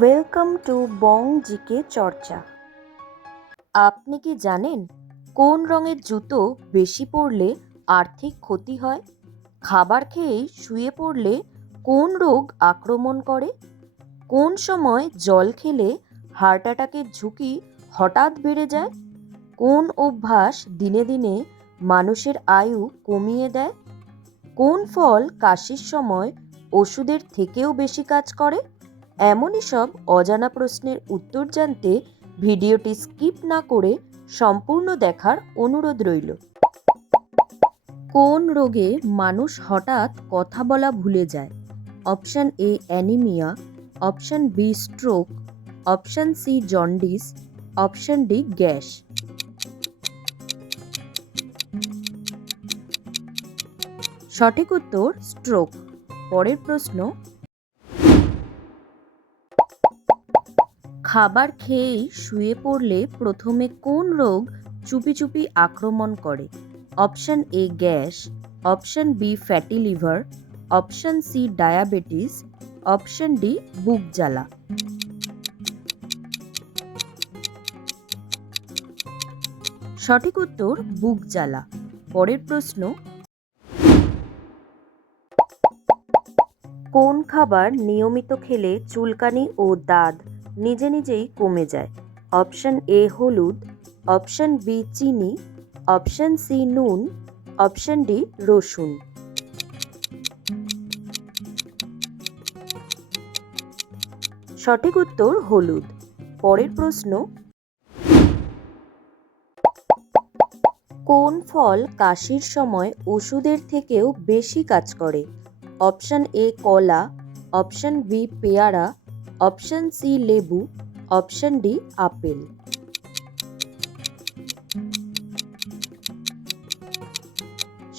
Welcome to Bong GK চর্চা আপনি কি জানেন কোন রঙের জুতো বেশি পরলে আর্থিক ক্ষতি হয়? খাবার খেয়েই শুয়ে পড়লে কোন রোগ আক্রমণ করে? কোন সময় জল খেলে হার্ট অ্যাটাকের ঝুঁকি হঠাৎ বেড়ে যায়? কোন অভ্যাস দিনে দিনে মানুষের আয়ু কমিয়ে দেয়? কোন ফল কাশির সময় ওষুধের থেকেও বেশি কাজ করে? এমনই সব অজানা প্রশ্নের উত্তর জানতে ভিডিওটি স্কিপ না করে সম্পূর্ণ দেখার অনুরোধ রইল। কোন রোগে মানুষ হঠাৎ কথা বলা ভুলে যায়? Option A anaemia, option B stroke, option C jaundice, option D gas. সঠিক উত্তর স্ট্রোক। পরের প্রশ্ন খাবার খেয়েই শুয়ে পড়লে প্রথমে কোন রোগ চুপি চুপি আক্রমণ করে? Option A gas, option B fatty liver, option C diabetes, option D বুক জ্বালা। সঠিক উত্তর বুক জ্বালা। পরের প্রশ্ন, কোন খাবার নিয়মিত খেলে চুলকানি ও দাঁত নিজে নিজেই কমে যায়। অপশন এ হলুদ, অপশন বি চিনি, অপশন সি নুন, অপশন ডি রসুন। সঠিক উত্তর হলুদ। পরের প্রশ্ন, কোন ফল কাশির সময় ওষুধের থেকেও বেশি কাজ করে? অপশন এ কলা, অপশন বি পেয়ারা অপশন সি লেবু, অপশন ডি আপেল।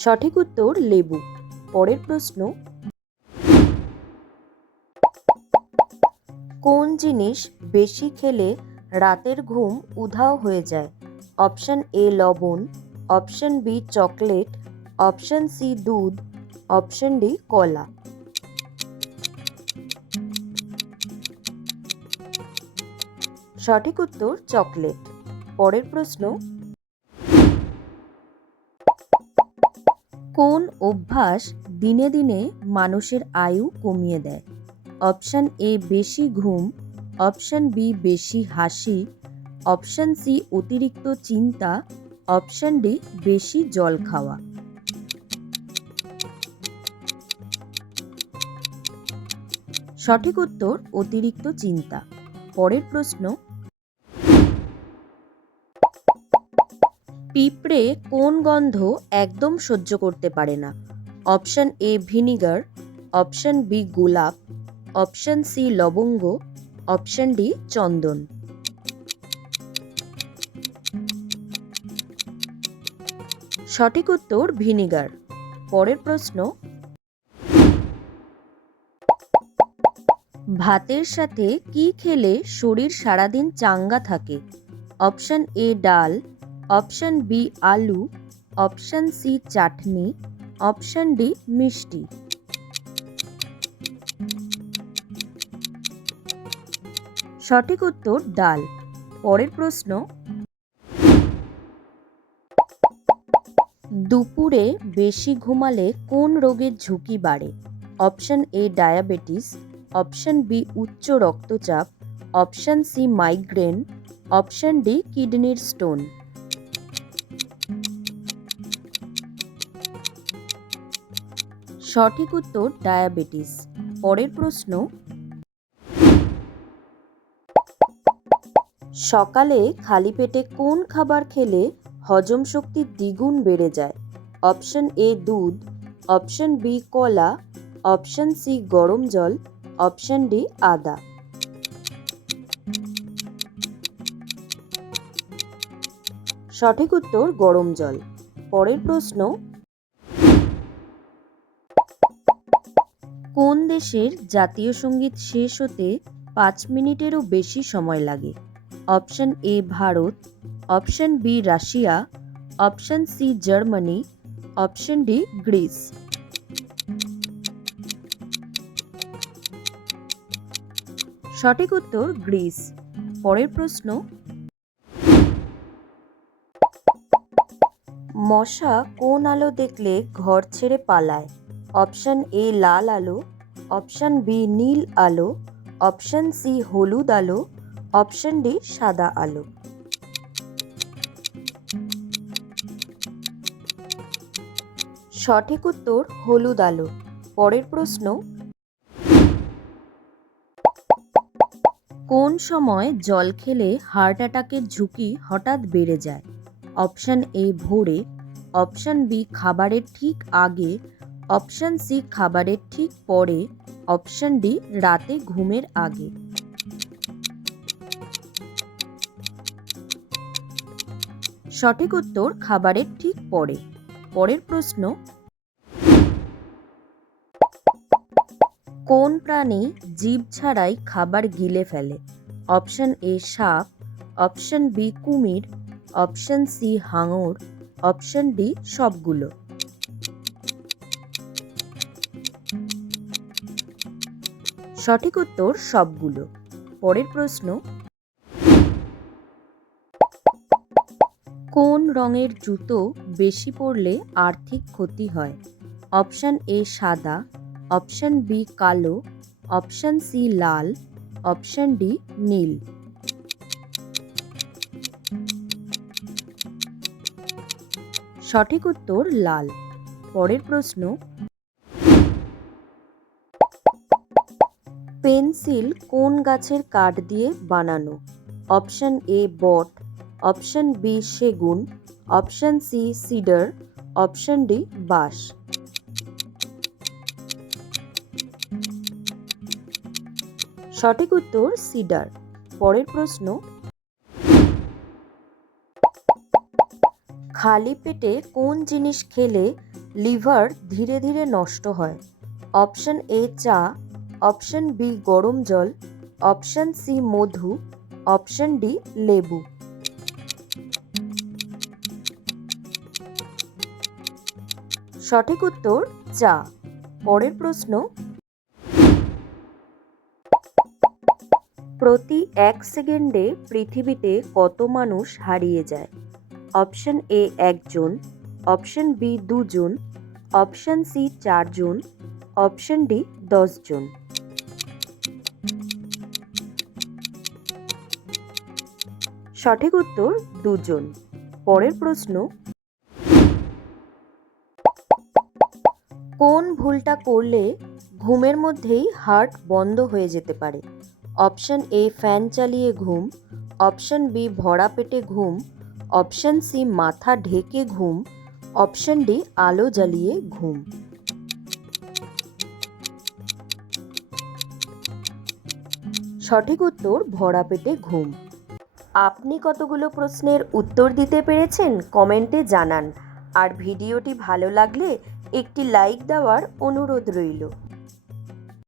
সঠিক উত্তর লেবু। পরের প্রশ্ন, কোন জিনিস বেশি খেলে রাতের ঘুম উধাও হয়ে যায়? অপশন এ লবণ, option B chocolate, option C দুধ, অপশন ডি কলা। সঠিক উত্তর চকলেট। পরের প্রশ্ন, কোন অভ্যাস দিনে দিনে মানুষের আয়ু কমিয়ে দেয়? অপশন এ, বেশি ঘুম, অপশন বি, বেশি হাসি, অপশন সি, অতিরিক্ত চিন্তা, অপশন ডি, বেশি জল খাওয়া। সঠিক উত্তর, অতিরিক্ত চিন্তা। পরের প্রশ্ন পিঁপড়ে কোন গন্ধ একদম সহ্য করতে পারে না। Option A vinegar, option B গোলাপ, অপশন সি লবঙ্গ, অপশন ডি চন্দন। সঠিক উত্তর ভিনিগার। পরের প্রশ্ন, ভাতের সাথে কি খেলে শরীর সারাদিন চাঙ্গা থাকে? অপশন এ ডাল অপশন বি আলু, অপশন সি চাটনি, অপশন ডি মিষ্টি। সঠিক উত্তর ডাল। পরের প্রশ্ন, দুপুরে বেশি ঘুমালে কোন রোগের ঝুঁকি বাড়ে? Option A diabetes, option B উচ্চ রক্তচাপ, option C migraine, option D কিডনির স্টোন। সঠিক উত্তর ডায়াবেটিস। পরের প্রশ্ন। সকালে খালি পেটে কোন খাবার খেলে হজম শক্তি দ্বিগুণ বেড়ে যায়? অপশন এ দুধ, অপশন বি কলা, অপশন সি গরম জল, অপশন ডি আদা। সঠিক উত্তর গরম জল। পরের প্রশ্ন দেশের জাতীয় সংগীত শেষ হতে পাঁচ মিনিটেরও বেশি সময় লাগে। Option A Bharat, option B Russia, option C Germany, option D Greece. সঠিক উত্তর গ্রিস। পরের প্রশ্ন, মশা কোন আলো দেখলে ঘর ছেড়ে পালায়? অপশন এ লাল আলো অপশন বি নীল আলো, অপশন সি হলুদ আলো, অপশন ডি সাদা আলো। সঠিক উত্তর হলুদ আলো। পরের প্রশ্ন, কোন সময় জল খেলে হার্ট অ্যাটাকের ঝুঁকি হঠাৎ বেড়ে যায়? অপশন এ ভোরে, অপশন বি খাবারের ঠিক আগে অপশন সি খাবারের ঠিক পরে, অপশন ডি রাতে ঘুমের আগে। সঠিক উত্তর খাবারের ঠিক পরে। পরের প্রশ্ন, কোন প্রাণী জীব ছাড়াই খাবার গিলে ফেলে? অপশন এ সাপ, অপশন বি কুমির, অপশন সি হাঙর, অপশন ডি সবগুলো। সঠিক উত্তর সবগুলো। পরের প্রশ্ন, কোন রঙের জুতো বেশি পরলে আর্থিক ক্ষতি হয়? অপশন এ সাদা, অপশন বি কালো, অপশন সি লাল, অপশন ডি নীল। সঠিক উত্তর লাল। পরের প্রশ্ন পেন্সিল কোন গাছের কাঠ দিয়ে বানানো? অপশন এ বট, অপশন বি সেগুন, option C cedar, option D বাঁশ। সঠিক উত্তর সিডার। পরের প্রশ্ন। খালি পেটে কোন জিনিস খেলে লিভার ধীরে ধীরে নষ্ট হয়? অপশন এ চা অপশন বি গরম জল, অপশন সি মধু, অপশন ডি লেবু। সঠিক উত্তর চা। পরের প্রশ্ন। প্রতি এক সেকেন্ডে পৃথিবীতে কত মানুষ হারিয়ে যায়? অপশন এ একজন, অপশন বি দুজন, অপশন সি চারজন, অপশন ডি দশজন। সঠিক উত্তর দুজন। পরের প্রশ্ন, কোন ভুলটা করলে ঘুমের মধ্যেই হার্ট বন্ধ হয়ে যেতে পারে? অপশন এ, ফ্যান চালিয়ে ঘুম। অপশন বি, ভরা পেটে ঘুম। অপশন সি, মাথা ঢেকে ঘুম। অপশন ডি, আলো জ্বালিয়ে ঘুম। সঠিক উত্তর, ভরা পেটে ঘুম। আপনি কতগুলো প্রশ্নের উত্তর দিতে পেরেছেন কমেন্টে জানান। আর ভিডিওটি ভালো লাগলে একটি লাইক দেওয়ার অনুরোধ রইল।